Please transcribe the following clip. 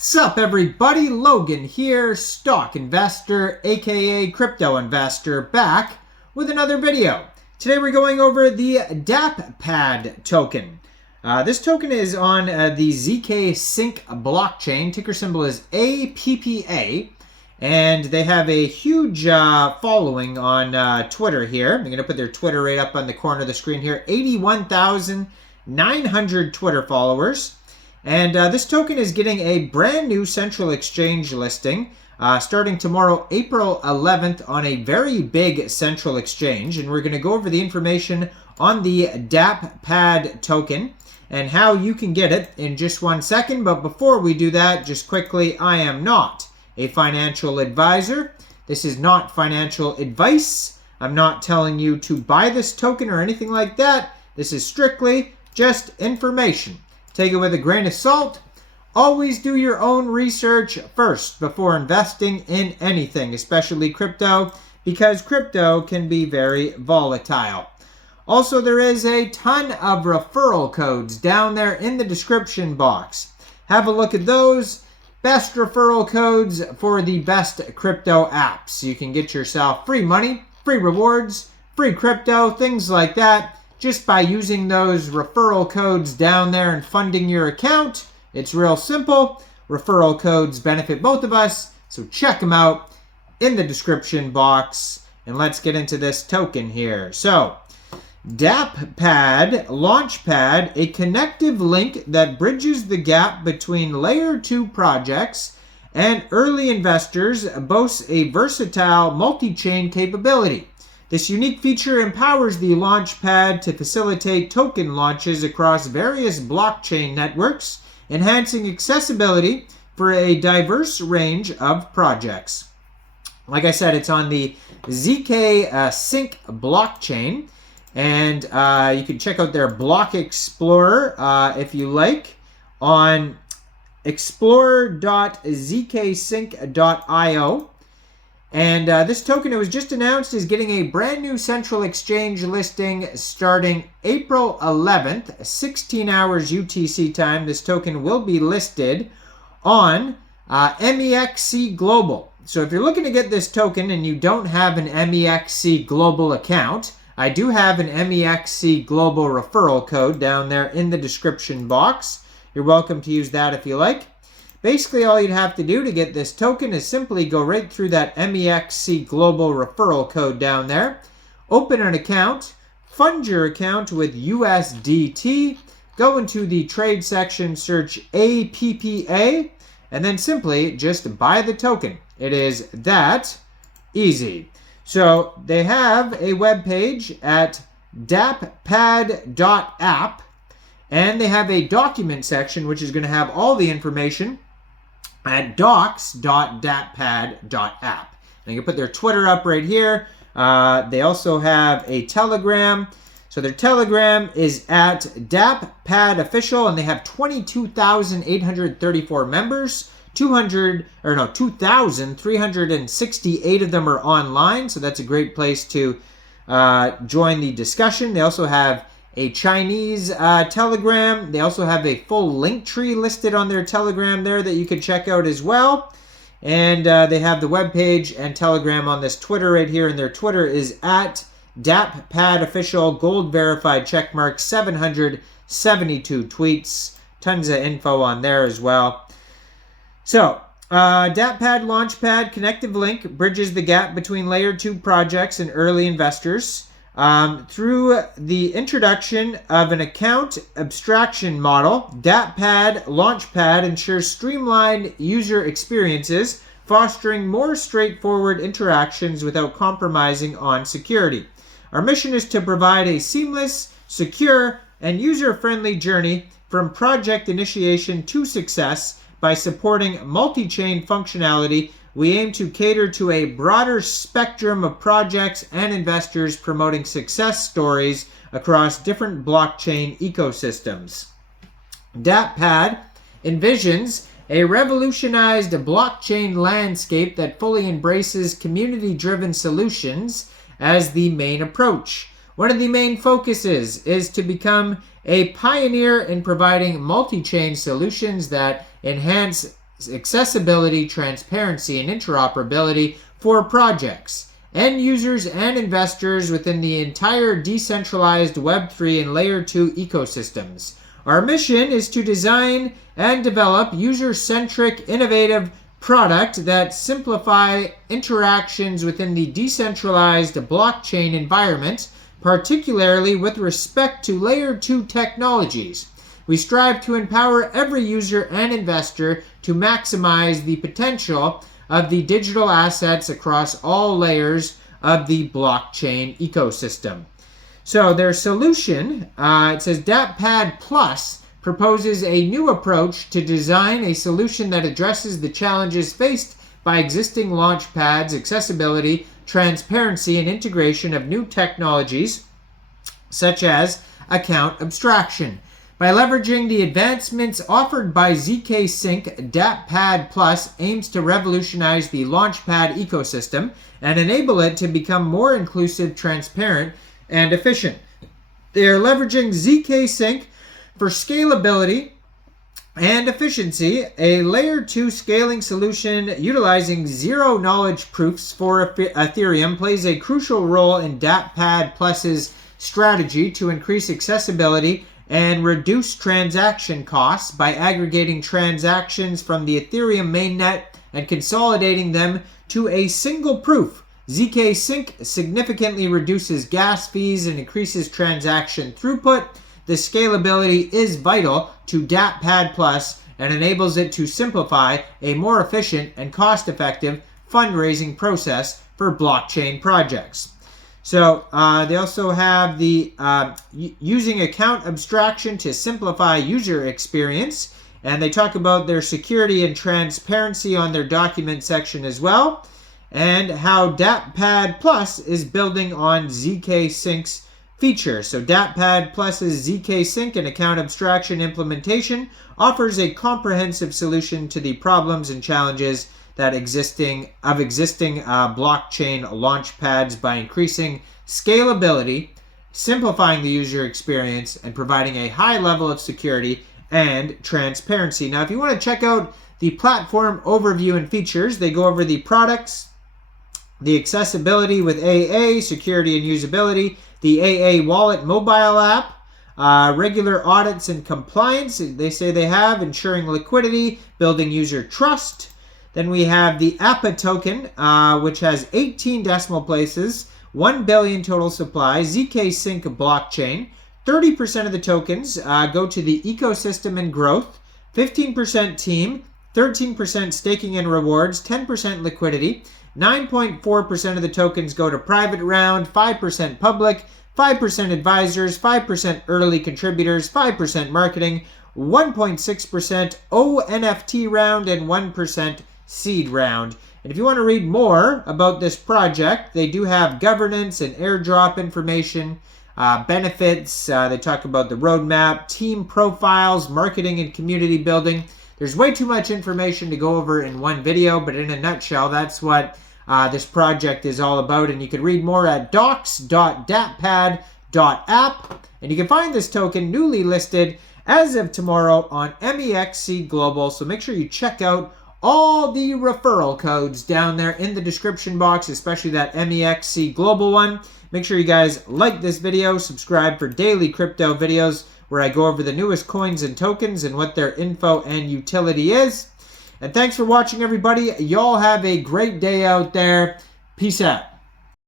Sup everybody, Logan here, stock investor aka crypto investor, back with another video. Today we're going over the Dappad token. This token is on the Zksync blockchain. Ticker symbol is APPA, and they have a huge following on Twitter here. I'm going to put their Twitter right up on the corner of the screen here. 81,900 Twitter followers. And this token is getting a brand new central exchange listing starting tomorrow, April 11th, on a very big central exchange. And we're going to go over the information on the Dappad token and how you can get it in just 1 second. But before we do that, just quickly, I am not a financial advisor. This is not financial advice. I'm not telling you to buy this token or anything like that. This is strictly just information. Take it with a grain of salt. Always do your own research first before investing in anything, especially crypto, because crypto can be very volatile. Also, there is a ton of referral codes down there in the description box. Have a look at those. Best referral codes for the best crypto apps. You can get yourself free money, free rewards, free crypto, things like that, just by using those referral codes down there and funding your account. It's real simple. Referral codes benefit both of us, so check them out in the description box. And let's get into this token here. So, Dappad Launchpad, a connective link that bridges the gap between layer 2 projects and early investors, boasts a versatile multi-chain capability. This unique feature empowers the Launchpad to facilitate token launches across various blockchain networks, enhancing accessibility for a diverse range of projects. Like I said, it's on the Zksync blockchain, and you can check out their block explorer if you like on explorer.zksync.io. And this token, it was just announced, is getting a brand new central exchange listing starting April 11th, 16 hours UTC time. This token will be listed on Mexc Global. So if you're looking to get this token and you don't have an Mexc Global account, I do have an Mexc Global referral code down there in the description box. You're welcome to use that if you like. Basically, all you'd have to do to get this token is simply go right through that Mexc Global referral code down there, open an account, fund your account with USDT, go into the trade section, search APPA, and then simply just buy the token. It is that easy. So they have a web page at dappad.app, and they have a document section which is going to have all the information at docs.dappad.app. And you can put their Twitter up right here. They also have a Telegram. So their Telegram is at Dappad Official, and they have 22,834 members. 2,368 of them are online, so that's a great place to join the discussion. They also have a Chinese Telegram. They also have a full link tree listed on their Telegram there that you can check out as well. And they have the webpage and Telegram on this Twitter right here. And their Twitter is at Dappad Official, gold verified, checkmark, 772 tweets. Tons of info on there as well. So, Dappad Launchpad connective link bridges the gap between layer 2 projects and early investors. Through the introduction of an account abstraction model, Dappad Launchpad ensures streamlined user experiences, fostering more straightforward interactions without compromising on security. Our mission is to provide a seamless, secure, and user-friendly journey from project initiation to success. By supporting multi-chain functionality, we aim to cater to a broader spectrum of projects and investors, promoting success stories across different blockchain ecosystems. Dappad envisions a revolutionized blockchain landscape that fully embraces community-driven solutions as the main approach. One of the main focuses is to become a pioneer in providing multi-chain solutions that enhance accessibility, transparency, and interoperability for projects, end users, and investors within the entire decentralized Web3 and Layer 2 ecosystems. Our mission is to design and develop user-centric, innovative product that simplify interactions within the decentralized blockchain environment, particularly with respect to Layer 2 technologies. We strive to empower every user and investor to maximize the potential of the digital assets across all layers of the blockchain ecosystem. So their solution, it says Dappad Plus proposes a new approach to design a solution that addresses the challenges faced by existing Launchpad's accessibility, transparency, and integration of new technologies, such as account abstraction. By leveraging the advancements offered by Zksync, Dappad Plus aims to revolutionize the Launchpad ecosystem and enable it to become more inclusive, transparent, and efficient. They are leveraging Zksync for scalability and efficiency. A Layer 2 scaling solution utilizing zero-knowledge proofs for Ethereum plays a crucial role in Dappad Plus's strategy to increase accessibility and reduce transaction costs by aggregating transactions from the Ethereum mainnet and consolidating them to a single proof. Zksync significantly reduces gas fees and increases transaction throughput. The scalability is vital to Dappad Plus and enables it to simplify a more efficient and cost-effective fundraising process for blockchain projects. So they also have the using account abstraction to simplify user experience, and they talk about their security and transparency on their document section as well, and how Dappad Plus is building on Zksync's features. So Dappad Plus's Zksync and account abstraction implementation offers a comprehensive solution to the problems and challenges that existing blockchain launchpads by increasing scalability, simplifying the user experience, and providing a high level of security and transparency. Now, if you want to check out the platform overview and features, they go over the products, the accessibility with AA, security and usability, the AA Wallet mobile app, regular audits and compliance, they say they have, ensuring liquidity, building user trust. Then we have the Appa token, which has 18 decimal places, 1 billion total supply, Zksync blockchain. 30% of the tokens go to the ecosystem and growth, 15% team, 13% staking and rewards, 10% liquidity, 9.4% of the tokens go to private round, 5% public, 5% advisors, 5% early contributors, 5% marketing, 1.6% ONFT round, and 1% seed round. And if you want to read more about this project, they do have governance and airdrop information, benefits. They talk about the roadmap, team profiles, marketing and community building. There's way too much information to go over in one video, but in a nutshell, that's what this project is all about. And you can read more at docs.dappad.app. And you can find this token newly listed as of tomorrow on Mexc Global. So make sure you check out all the referral codes down there in the description box, especially that Mexc Global one. Make sure you guys like this video, subscribe for daily crypto videos where I go over the newest coins and tokens and what their info and utility is. And thanks for watching, everybody. Y'all have a great day out there. Peace out.